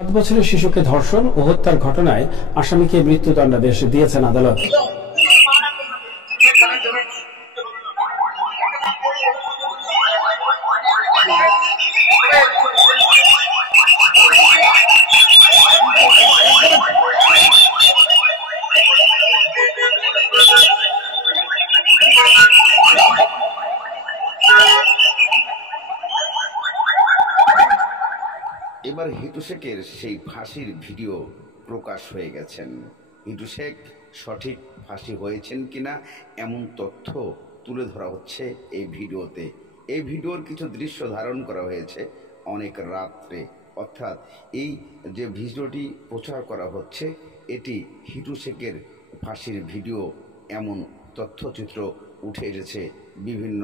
7 বছরের শিশুকে ধর্ষণ ও হত্যার ঘটনায় আসামিকে মৃত্যুদণ্ডাদেশ দিয়েছেন আদালত। এবার হিটু শেখের সেই ফাঁসির ভিডিও প্রকাশ হয়ে গেছেন। হিটু শেখ সঠিক ফাঁসি হয়েছেন কিনা এমন তথ্য তুলে ধরা হচ্ছে এই ভিডিওতে। এই ভিডিওর কিছু দৃশ্য ধারণ করা হয়েছে অনেক রাত্রে, অর্থাৎ এই যে ভিডিওটি প্রচার করা হচ্ছে এটি হিটু শেখের ফাঁসির ভিডিও এমন তথ্যচিত্র উঠে এসেছে বিভিন্ন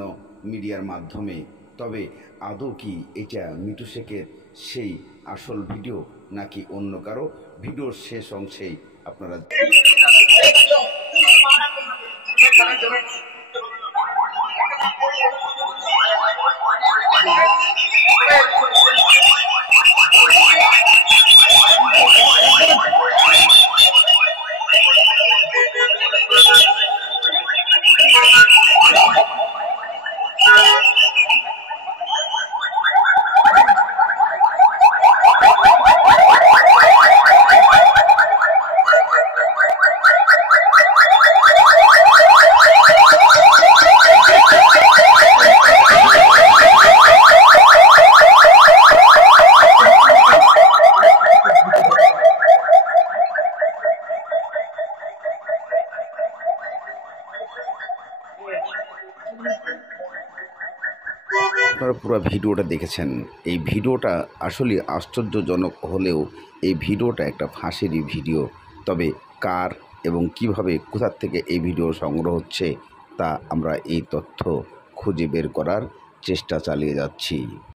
মিডিয়ার মাধ্যমে। তবে আদৌ কি এটা মিঠু শেখের সেই আসল ভিডিও নাকি অন্য কারো? ভিডিওর শেষ অংশেই আপনারা আপনারা পুরো ভিডিওটা দেখেছেন। এই ভিডিওটা আসলে আশ্চর্যজনক হলেও এই ভিডিওটা একটা ফাঁসিরই ভিডিও। তবে কার এবং কিভাবে কোথা থেকে এই ভিডিও সংগ্রহ হচ্ছে তা আমরা এই তথ্য খুঁজে বের করার চেষ্টা চালিয়ে যাচ্ছি।